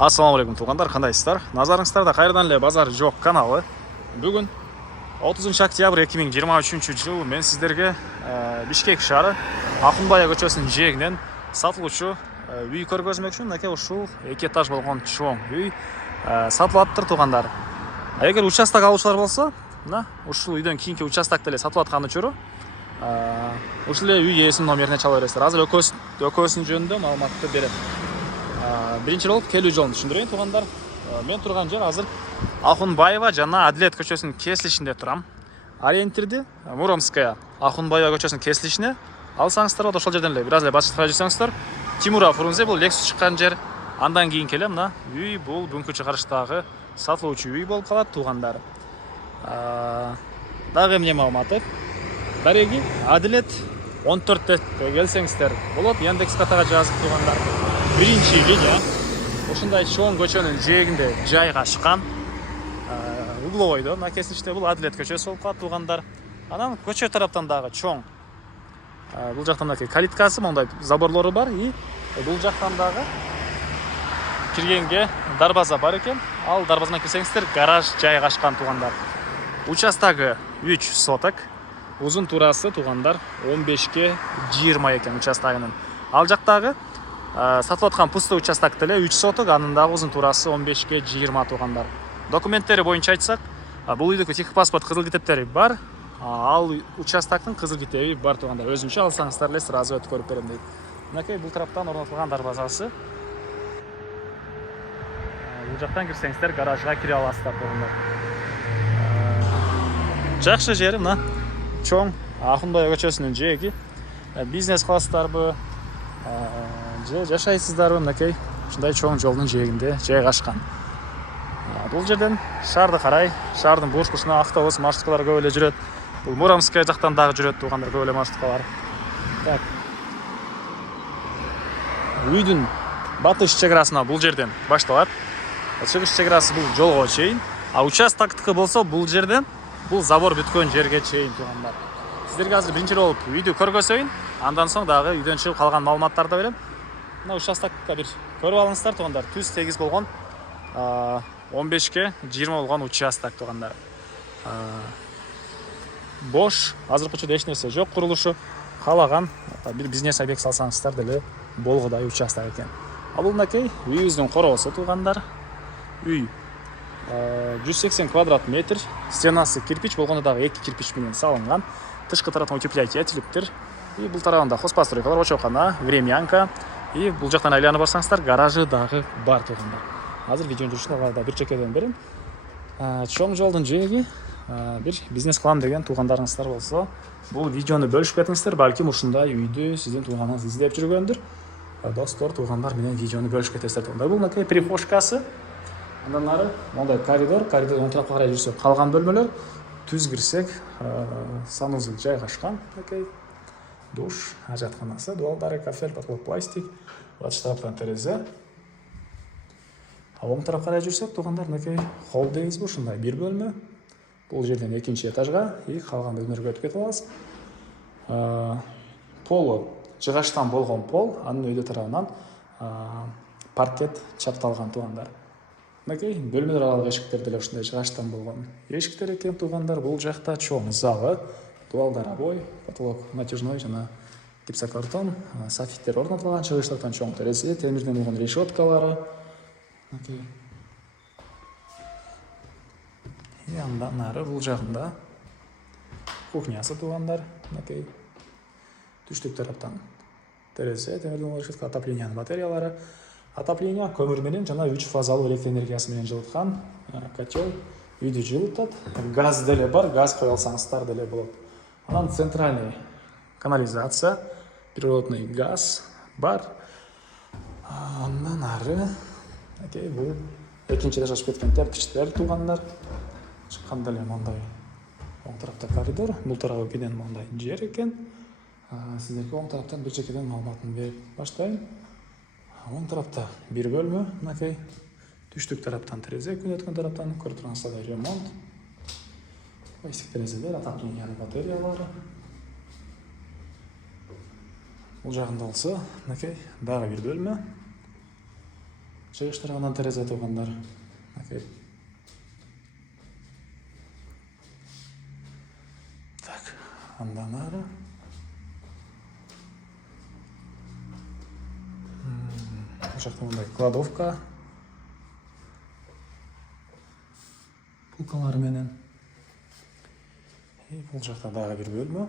Ассалаумағалейкум туғандар, қандайсыздар? Назарыңыздарда қайырдан эле базар жоқ каналы. Бүгін 30 октябрь 2023 жыл мен сіздерге Бишкек шары Акунбай көчөсүнүн жээгинен сатылуучу үй көргөзмөкчүмүн. Аке ушул 2 этаж болгон чоң үй сатылып атыптыр туғандар. Эгер участок алуучулар болсо, мына ушул үйдөн кийинки участок деле сатылып аткан учуру ушул эле үй ээсинин номерине чала бересиздер. Азыр экөөсүнүн жөнүндө маалыматты берем. Биринчи болуп келүү жолун түшүндүрөйүн туғандар. Мен турган жер азыр Акунбаева жана Адилет көчөсүнүн кесилишинде турам. Ориентирди Муромская Акунбаева көчөсүнүн кесилишине алсаңыздар болот, ошол жерден эле бир аз эле башка жүрсөңүздөр Тимура Фрунзе, бул Lexus чыккан жер. Андан кийин келе мына үй, бул Бүңкү карыштагы сатылуучу үй болуп калат туғандар. Дагы эмне маалыматы? Дареги Адилет 14 келсеңиздер болот. Яндекс катага жазып туғандар. Биринчи линия ушундай чоң көчөнүн жээгинде жайгашкан. Угловойдо мына кесилиште бул Адилет көчөсү болуп калат туғандар. Анан көчө тараптан дагы чоң. Бул жактан да калиткасы, мондай заборлору бар. И бул жактан дагы киргенге дарбаза бар экен. Ал дарбазадан кирсеңиздер гараж жайгашкан туғандар. Участогу 3 соток. Узун турасы туғандар 15-ке 20 экен участогунун. Ал жактагы сатылып аткан пустой участок деле 3 соток, анын дагы узун турасы 15-ке 20 туғандар. Документтери боюнча айтсак, бул үйдө техпаспорт, кызыл китептери бар. Ал участоктун кызыл китеби бар туғандар. Өзүнчө алсаңыздар эле сразу өтүп көрүп берем дейт. Мынакей бул тараптан орнотулган дарбазасы. Бул жактан кирсеңиздер гаражга кире аласыздар туғандар. Жакшы жери мына чоң Акунбай көчөсүнүн жээги. Бизнес кыласыздарбы, же жашайсыздарбы, мынакей ушундай чоң жолдун жээгинде жайгашкан. Бул жерден шаарды карай, шаардын буш бушуна автобус маршруткалар көп эле жүрөт. Бул Муромская жактан дагы жүрөт туғандар, көп эле маршруткалар. Так. Үйдүн батыш чек-арасына бул жерден башталат. Чыгыш чек-арасы бул жолго чейин. Участоктуку болсо бул жерден бул забор бүткөн жерге чейин туғандар. Сиздерге азыр биринчи болуп үйдү көргөзөйүн. Андан соң дагы үйдөн чыгып калган маалыматтарды берем. Мына участокка бир көрүп алыңыздар туғандар. Түз тегиз болгон 15-ке 20 болгон участок туғандар. Бош, азыркы учурда эч нерсе жок, курулушу каалаган бир бизнес объект салсаңыздар деле болгудай участок экен. Бул мынакей үйүбүздүн короосу туғандар. Үй 180 квадрат метр, стенасы кирпич болгондо дагы 2 кирпич менен салынган. Тышкы тараптан утеплять этилиптир. И бул тарабында хозпостройкалар, очокана, времянка. И бул жактан айланып барсаңыздар, гаражы дагы бар туғандар. Азыр видеонун жүрүшүн аларда бир чекеден берем. Чоң жолдун жээги, бир бизнес кылам деген туугандарыңыздар болсо, бул видеону бөлүшүп кетиңиздер. Балким ушундай үйдү сиздин тууганыңыз издеп жүргөндүр. Достор, туугандар менен видеону бөлүшүп кетесиздер туғандар. Бул мынакей прихожкасы. Андан ары мондай коридордон оң тарапка карай жүрсөк, калган бөлмөлөр түз кирсек, санузел жайгашкан. Мынакей душ, ажатканасы, дуалдары, кафель, потолок пластик, батыш тараптан терезе. Оң тарапка карай жүрсөк, туугандар, мынакей холл дейбизби, ушундай бир бөлмө. Бул жерден 2-чи этажга и калган бөлмөлөргө өтүп кете аласыз. Полу жыгачтан болгон пол, анын өйдө тарабынан паркет чапталган туугандар. Мынакей бөлмөлөр аралык эшиктер деле ушундай жыгачтан болгон эшиктер экен туугандар. Бул жакта чоң залы, дуалдар обой, потолок натяжной жана гипсокартон, софиттер орнотулган, чыгыш жактан чоң терезе, темирден болгон решеткалары. Мынакей. И андан ары бул жагында кухнясы туугандар. Мынакей түштүк тараптан терезе, темирден болгон решетка, отоплениянын батареялары. Отопление көмүр менен жана 3 фазалуу электр энергиясы менен жылыткан котел үйдү жылытат. Газ деле бар, газ кое алсаңыздар деле болот. Анан центральный канализация, природный газ бар. Андан ары окей, бул экинчи этажга чыгып кеткен тепкичтер туугандар. Чыкканда эле мондай оң тарапта коридор, бул тарабы менен мондай жер экен. Сиздерге оң тараптан бир чекеден маалыматын берип баштайын. Оң тарапта бир бөлмө, мынакей түштүк тараптан терезе, күн өткөн тараптан көрүп тургансыздар ремонт. Эсик терезелер, отоплениянын батареялары. Бул жагында болсо, мынакей дагы бир бөлмө. жыйыштыргандан терезе туугандар. Так, андан ары. Бул жакта мындай кладовка. Полкалар менен. Бул жакта дагы бир бөлмө.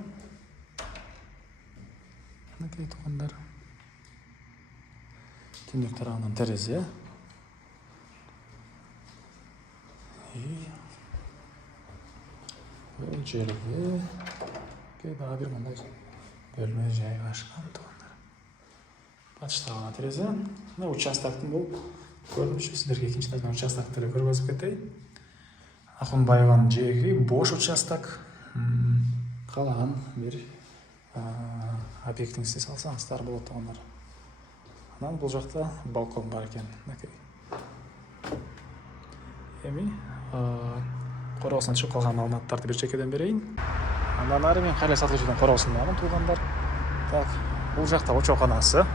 Мынакей туугандар. Түндүк тарабынан терезе. Бул жерге дагы бир мындай бөлмө жайгашкан туугандар. Батыштагы терезе. Мына участоктун бул көрүнүшү сиздерге экинчиден участокты көргөзүп кетейин. Акунбаеванын жээги бош участок. Калаган бир объектиңизди салсаңыздар болот туугандар. Анан бул жакта балкон бар экен. Эми короосунан чыгып калган маалыматтарды бир чекеден берейин. Андан ары мен кайра сатылуучудан короосундамын туугандар. Так, бул жакта очоканасы.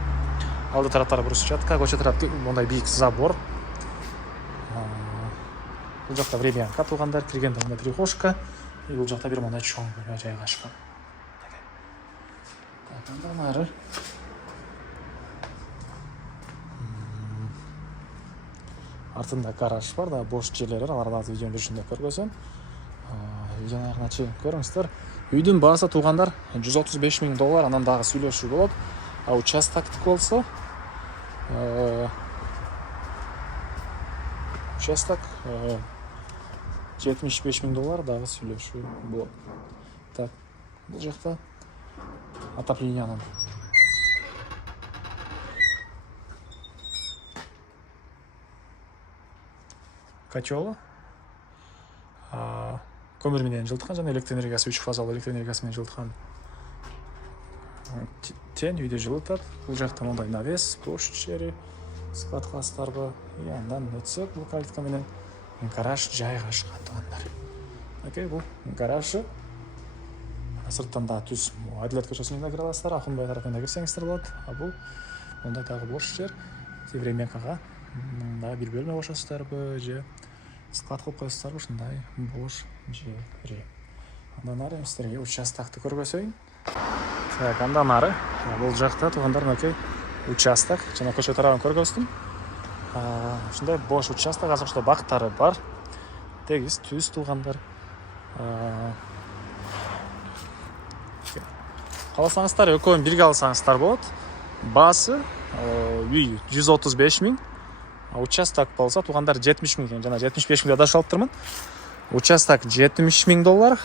Алды тараптары брусчатка, көчө тарапты мындай бийик забор. Бул жакта времянка туугандар, киргенде мындай прихожка. Бул жакта бир мындай чоң бөлмө жайгашкан. Так, андан ары артында гараж бар да, бош жерлер бар. Аларды азыр видеонун жүрүшүндө көргөзөм. Видеонун аягына чейин көрүңүздөр. Үйдүн баасы туугандар $135,000, анан дагы сүйлөшүү болот. Участоктук болсо участок $75,000 дагы сүйлөшүү болот. Так, бул жакта отоплениянын котелу көмүр менен жылыткан жана электр энергиясы 3 фазалуу электр энергиясы менен жылыткан. Тен үйдө жылытат. Бул жакта мындай навес, бош жери, склад класстарбы. Андан өтсөк, бул калитка менен гараж жайгашкан туугандар. Бул гаражы. Сырттан да түз Адилет көчөсүнөн да кире аласыздар, Акунбай тарапынан да кирсеңиздер болот. Бул мындай дагы бош жер. Времянкага дагы бир бөлмө кошосуздарбы же склад кылып коесуздарбы, ушундай бош жери. Андан ары сиздерге участокты көргөзөйүн. Так, андан ары бул жакта туугандар мынакей участок, жана көчө тарабын көргөздүм. Ушундай бош участок, азыр ушундай бактары бар. Тегиз түз туугандар. Каласаңыздар экөөнү бирге алсаңыздар болот. Баасы үй 135,000, участок болсо туугандар 70,000, жана 75,000 адашып Участок $70,000,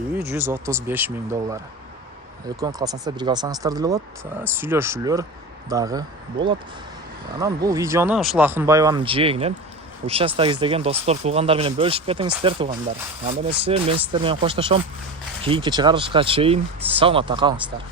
үй $135,000. Экөөнү калсаңыздар бирге алсаңыздар деле болот. Сүйлөшүүлөр дагы болот. Анан бул видеону ушул Акунбаеванын жээгинен участок издеген достор, туугандар менен бөлүшүп кетиңиздер туугандар. Анда эмесе мен сиздер менен коштошом. Кийинки чыгарылышка чейин саламатта калыңыздар.